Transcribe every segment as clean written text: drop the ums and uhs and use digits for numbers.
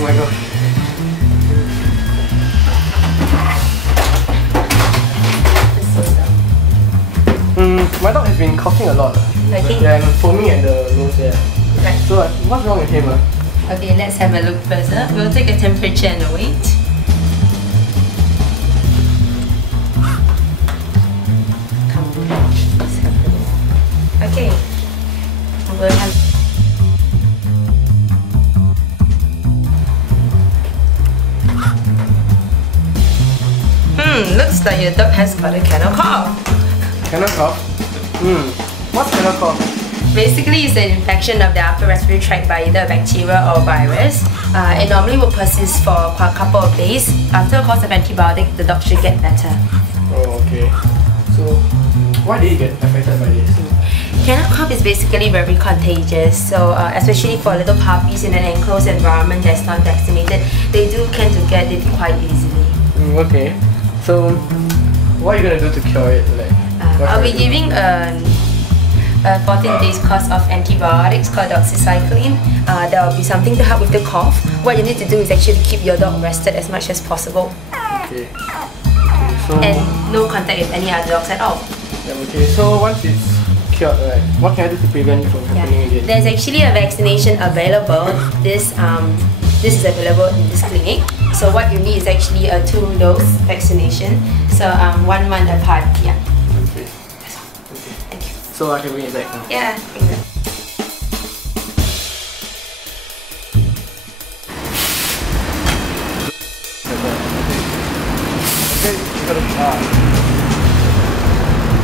Oh my gosh. My dog has been coughing a lot. Okay. Yeah, and foaming at the nose there. Right. So what's wrong with him? Okay, let's have a look first. We'll take a temperature and a weight. Come on, let's have a look. Okay. We'll have looks like your dog has got a kennel cough. Kennel cough? What's kennel cough? Basically, it's an infection of the upper respiratory tract by either bacteria or virus. It normally will persist for a couple of days. After a course of antibiotic, the dog should get better. Oh, okay. So, why did he get affected by this? Kennel cough is basically very contagious, so especially for little puppies in an enclosed environment that's not vaccinated, they do tend to get it quite easily. Okay. So, what are you gonna do to cure it? I'll be giving a 14 days course of antibiotics called doxycycline. There will be something to help with the cough. What you need to do is actually keep your dog rested as much as possible. Okay. So, and no contact with any other dogs at all. Yeah, okay. So once it's cured, what can I do to prevent it from happening again? There's actually a vaccination available. This is available in this clinic. So what you need is actually a 2-dose vaccination. So 1 month apart. Yeah. Okay. That's all. Okay. Thank you. So I can bring it back now? Yeah. Okay, you gotta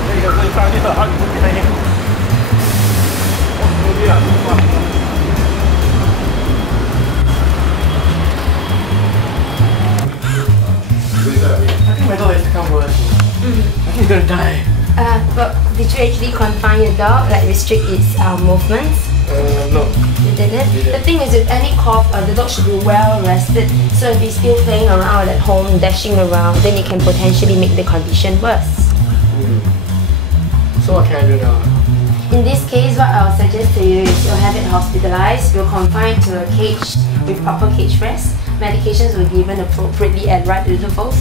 there you go, you found it, how you put behind him. Oh, yeah. I think my dog has become worse. I think he's gonna die. But did you actually confine your dog, like restrict its movements? No. You didn't? The thing is, with any cough, the dog should be well rested. So if he's still playing around at home, dashing around, then it can potentially make the condition worse. So what can I do now? In this case, what I'll suggest to you is you'll have it hospitalized, you'll confine to a cage with proper cage rest. Medications were given appropriately at right intervals.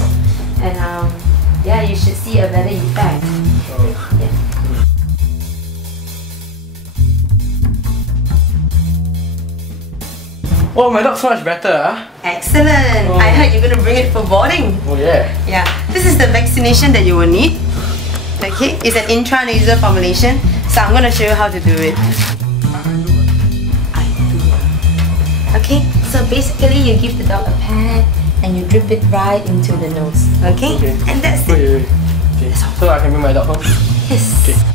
And yeah, you should see a better effect. Yeah. Oh, my dog's so much better, huh? Excellent! I heard you're going to bring it for boarding. Oh yeah. Yeah. This is the vaccination that you will need. Okay, it's an intranasal formulation. So I'm going to show you how to do it. Okay, so basically you give the dog a pad and you drip it right into the nose. Okay? And that's it. Okay. So I can bring my dog home? Yes. Okay.